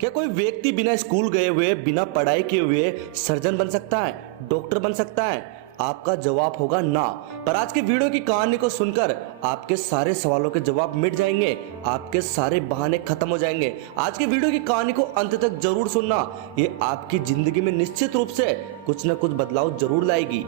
क्या कोई व्यक्ति बिना स्कूल गए हुए, बिना पढ़ाई किए हुए सर्जन बन सकता है, डॉक्टर बन सकता है? आपका जवाब होगा ना। पर आज की वीडियो की कहानी को सुनकर आपके सारे सवालों के जवाब मिट जाएंगे, आपके सारे बहाने खत्म हो जाएंगे। आज की वीडियो की कहानी को अंत तक जरूर सुनना, ये आपकी जिंदगी में निश्चित रूप से कुछ न कुछ बदलाव जरूर लाएगी।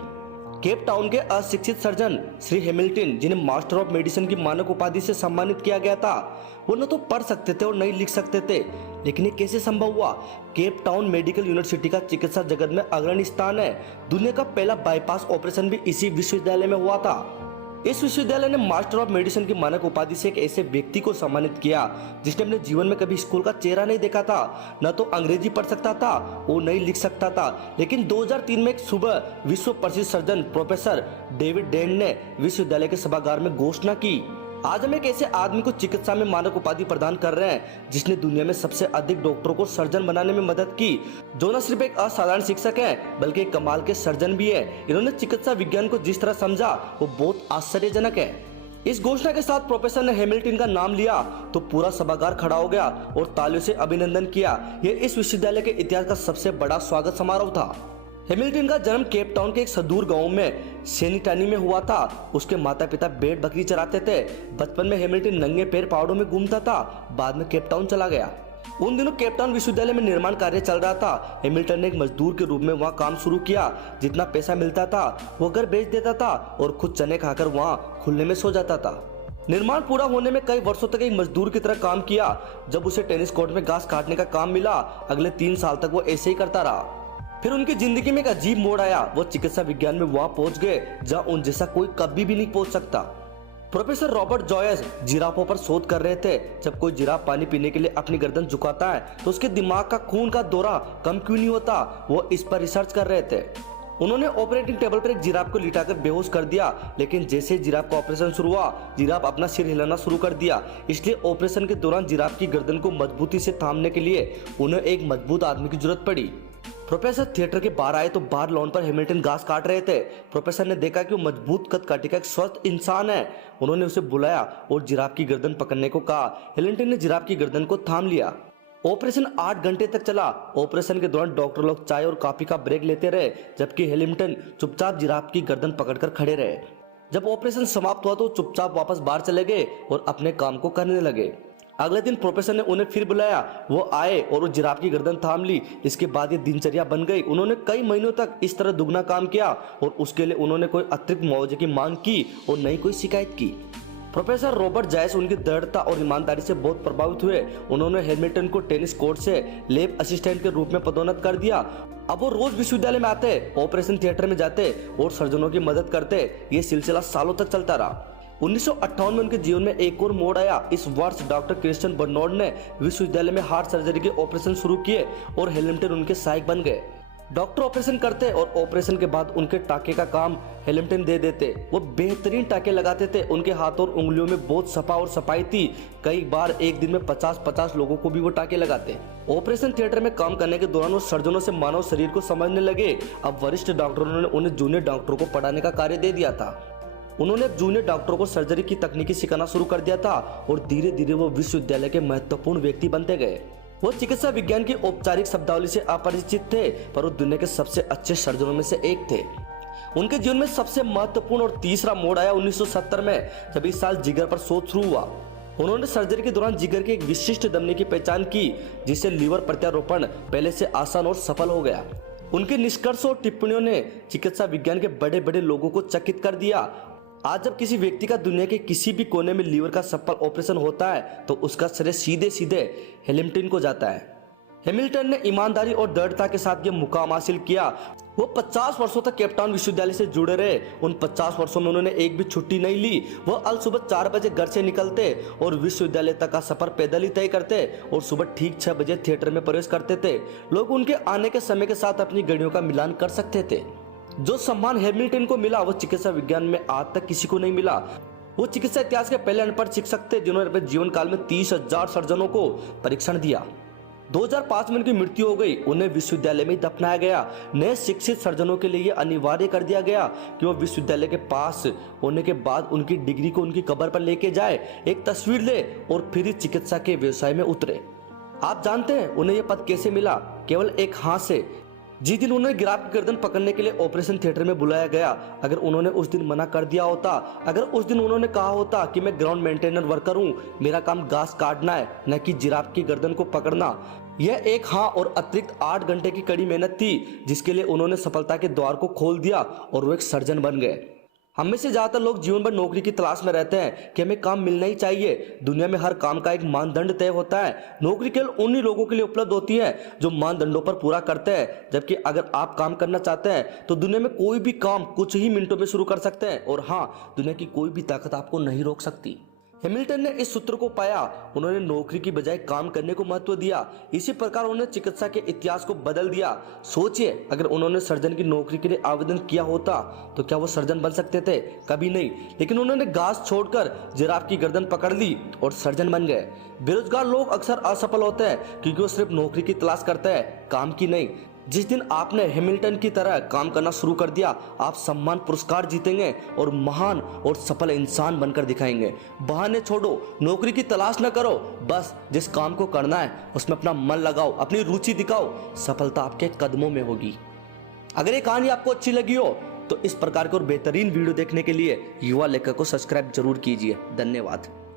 केप टाउन के अशिक्षित सर्जन श्री हैमिल्टन, जिन्हें मास्टर ऑफ मेडिसिन की मानक उपाधि से सम्मानित किया गया था, वो न तो पढ़ सकते थे और नहीं लिख सकते थे, लेकिन ये कैसे संभव हुआ? केप टाउन मेडिकल यूनिवर्सिटी का चिकित्सा जगत में अग्रणी स्थान है। दुनिया का पहला बाईपास ऑपरेशन भी इसी विश्वविद्यालय में हुआ था। इस विश्वविद्यालय ने मास्टर ऑफ मेडिसिन की मानक उपाधि से एक ऐसे व्यक्ति को सम्मानित किया जिसने अपने जीवन में कभी स्कूल का चेहरा नहीं देखा था, न तो अंग्रेजी पढ़ सकता था, वो नहीं लिख सकता था। लेकिन 2003 में एक सुबह विश्व प्रसिद्ध सर्जन प्रोफेसर डेविड डेन ने विश्वविद्यालय के सभागार में घोषणा की, आज हम एक ऐसे आदमी को चिकित्सा में मानक उपाधि प्रदान कर रहे हैं जिसने दुनिया में सबसे अधिक डॉक्टरों को सर्जन बनाने में मदद की, जो न सिर्फ एक असाधारण शिक्षक है बल्कि एक कमाल के सर्जन भी है। इन्होंने चिकित्सा विज्ञान को जिस तरह समझा वो बहुत आश्चर्यजनक है। इस घोषणा के साथ प्रोफेसर ने हैमिल्टन का नाम लिया तो पूरा सभागार खड़ा हो गया और तालियों से अभिनंदन किया। यह इस विश्वविद्यालय के इतिहास का सबसे बड़ा स्वागत समारोह था। हैमिल्टन का जन्म केप टाउन के एक सुदूर गांव में सेनिटानी में हुआ था। उसके माता पिता भेड़ बकरी चराते थे। बचपन में हैमिल्टन नंगे पैर पहाड़ों में घूमता था, बाद में केप टाउन चला गया। उन दिनों केप टाउन विश्वविद्यालय में निर्माण कार्य चल रहा था। हैमिल्टन ने एक मजदूर के रूप में वहाँ काम शुरू किया। जितना पैसा मिलता था वो घर बेच देता था और खुद चने खाकर वहाँ खुले में सो जाता था। निर्माण पूरा होने में कई वर्षों तक एक मजदूर की तरह काम किया। जब उसे टेनिस कोर्ट में घास काटने का काम मिला, अगले 3 साल तक वो ऐसे ही करता रहा। फिर उनकी जिंदगी में एक अजीब मोड़ आया। वो चिकित्सा विज्ञान में वहां पहुंच गए जहां उन जैसा कोई कभी भी नहीं पहुंच सकता। प्रोफेसर रॉबर्ट जॉयस जिराफों पर शोध कर रहे थे। जब कोई जिराफ पानी पीने के लिए अपनी गर्दन झुकाता है तो उसके दिमाग का खून का दौरा कम क्यों नहीं होता, वो इस पर रिसर्च कर रहे थे। उन्होंने ऑपरेटिंग टेबल पर एक जिराफ को लिटाकर बेहोश कर दिया, लेकिन जैसे ही जिराफ का ऑपरेशन शुरू हुआ, जिराफ अपना सिर हिलाना शुरू कर दिया। इसलिए ऑपरेशन के दौरान जिराफ की गर्दन को मजबूती से थामने के लिए उन्हें एक मजबूत आदमी की जरूरत पड़ी। प्रोफेसर थिएटर के बाहर आए तो बाहर लॉन पर हैमिल्टन घास काट रहे थे। प्रोफेसर ने देखा कि वो मजबूत कद काठी का एक स्वस्थ इंसान है। उन्होंने उसे बुलाया और जिराफ की गर्दन पकड़ने को कहा। हैमिल्टन ने जिराफ की गर्दन को थाम लिया। ऑपरेशन 8 घंटे तक चला। ऑपरेशन के दौरान डॉक्टर लोग चाय और कॉफी का ब्रेक लेते रहे, जबकि हैमिल्टन चुपचाप जिराफ की गर्दन पकड़कर खड़े रहे। जब ऑपरेशन समाप्त हुआ तो चुपचाप वापस बाहर चले गए और अपने काम को करने लगे। अगले दिन प्रोफेसर ने उन्हें फिर बुलाया। वो आए और उस जिराफ की गर्दन थाम ली। इसके बाद ये दिनचर्या बन गई। उन्होंने कई महीनों तक इस तरह दुगना काम किया और उसके लिए उन्होंने कोई अतिरिक्त मुआवजे की मांग की और नहीं कोई शिकायत की। प्रोफेसर रॉबर्ट जॉयस उनकी दृढ़ता और ईमानदारी से बहुत प्रभावित हुए। उन्होंने हैमिल्टन को टेनिस कोर्ट से लैब असिस्टेंट के रूप में पदोन्नत कर दिया। अब वो रोज विश्वविद्यालय में आते, ऑपरेशन थिएटर में जाते और सर्जनों की मदद करते। ये सिलसिला सालों तक चलता रहा। 1958 में उनके जीवन में एक और मोड़ आया। इस वर्ष डॉक्टर क्रिश्चियन बर्नार्ड ने विश्वविद्यालय में हार्ट सर्जरी के ऑपरेशन शुरू किए और हैमिल्टन उनके सहायक बन गए। डॉक्टर ऑपरेशन करते और ऑपरेशन के बाद उनके टाके का काम हैमिल्टन दे देते। वो बेहतरीन टाके लगाते थे। उनके हाथ और उंगलियों में बहुत सफा और सफाई थी। कई बार एक दिन में 50-50 लोगों को भी वो टाके लगाते। ऑपरेशन थिएटर में काम करने के दौरान वो सर्जनों से मानव शरीर को समझने लगे। अब वरिष्ठ डॉक्टरों ने उन्हें जूनियर डॉक्टरों को पढ़ाने का कार्य दे दिया था। उन्होंने जूनियर डॉक्टरों को सर्जरी की तकनीकी सिखाना शुरू कर दिया था और धीरे धीरे वो विश्वविद्यालय के महत्वपूर्ण व्यक्ति बनते गए। वो चिकित्सा विज्ञान की औपचारिक शब्दावली से अपरिचित थे, पर वो दुनिया के सबसे अच्छे सर्जनों में से एक थे। उनके जीवन में सबसे महत्वपूर्ण और तीसरा मोड़ आया 1970 में, जब इस साल जिगर पर शोध शुरू हुआ। उन्होंने सर्जरी के दौरान जिगर की एक विशिष्ट धमनी की पहचान की, जिससे लीवर प्रत्यारोपण पहले से आसान और सफल हो गया। उनके निष्कर्ष और टिप्पणियों ने चिकित्सा विज्ञान के बड़े बड़े लोगों को चकित कर दिया। आज जब किसी व्यक्ति का दुनिया के किसी भी कोने में लीवर का सफल ऑपरेशन होता है तो उसका श्रेय सीधे सीधे हैमिल्टन को जाता है। हैमिल्टन ने ईमानदारी और दृढ़ता के साथ यह मुकाम हासिल किया। वो 50 वर्षों तक केप टाउन विश्वविद्यालय से जुड़े रहे। उन 50 वर्षों में उन्होंने एक भी छुट्टी नहीं ली। वह अल सुबह 4 बजे घर से निकलते और विश्वविद्यालय तक का सफर पैदल ही तय करते और सुबह ठीक 6 बजे थिएटर में प्रवेश करते थे। लोग उनके आने के समय के साथ अपनी घड़ियों का मिलान कर सकते थे। जो सम्मान हैमिल्टन को मिला वो चिकित्सा विज्ञान में आज तक किसी को नहीं मिला। वो चिकित्सा इतिहास के पहले अनपढ़ शिक्षक थे जिन्होंने अपने जीवन काल में 30,000 सर्जनों को परीक्षण दिया। 2005 में उनकी मृत्यु हो गई। उन्हें विश्वविद्यालय में दफनाया गया। नए शिक्षित सर्जनों के लिए अनिवार्य कर दिया गया कि वो विश्वविद्यालय के पास होने के बाद उनकी डिग्री को उनकी कब्र पर लेके जाए, एक तस्वीर ले और फिर चिकित्सा के व्यवसाय में उतरे। आप जानते हैं उन्हें यह पद कैसे मिला? केवल एक हाथ से। जिस दिन उन्हें गिराफ की गर्दन पकड़ने के लिए ऑपरेशन थिएटर में बुलाया गया, अगर उन्होंने उस दिन मना कर दिया होता, अगर उस दिन उन्होंने कहा होता कि मैं ग्राउंड मेंटेनर वर्कर हूं, मेरा काम घास काटना है, न कि जिराफ की गर्दन को पकड़ना, यह एक हाँ और अतिरिक्त 8 घंटे की कड़ी मेहनत थी जिसके लिए उन्होंने सफलता के द्वार को खोल दिया और वो एक सर्जन बन गए। हम में से ज्यादातर लोग जीवन भर नौकरी की तलाश में रहते हैं कि हमें काम मिलना ही चाहिए। दुनिया में हर काम का एक मानदंड तय होता है। नौकरी केवल उन्हीं लोगों के लिए उपलब्ध होती है जो मानदंडों पर पूरा करते हैं। जबकि अगर आप काम करना चाहते हैं तो दुनिया में कोई भी काम कुछ ही मिनटों में शुरू कर सकते हैं। और हाँ, दुनिया की कोई भी ताकत आपको नहीं रोक सकती। हैमिल्टन ने इस सूत्र को पाया। उन्होंने नौकरी की बजाय काम करने को महत्व दिया। इसी प्रकार उन्होंने चिकित्सा के इतिहास को बदल दिया। सोचिए, अगर उन्होंने सर्जन की नौकरी के लिए आवेदन किया होता तो क्या वो सर्जन बन सकते थे? कभी नहीं। लेकिन उन्होंने घास छोड़कर जिराफ की गर्दन पकड़ ली और सर्जन बन गए। बेरोजगार लोग अक्सर असफल होते हैं क्योंकि वो सिर्फ नौकरी की तलाश करते हैं, काम की नहीं। जिस दिन आपने हैमिल्टन की तरह काम करना शुरू कर दिया, आप सम्मान पुरस्कार जीतेंगे और महान और सफल इंसान बनकर दिखाएंगे। बहाने छोड़ो, नौकरी की तलाश न करो, बस जिस काम को करना है उसमें अपना मन लगाओ, अपनी रुचि दिखाओ, सफलता आपके कदमों में होगी। अगर ये कहानी आपको अच्छी लगी हो तो इस प्रकार के और बेहतरीन वीडियो देखने के लिए युवा लेखक को सब्सक्राइब जरूर कीजिए। धन्यवाद।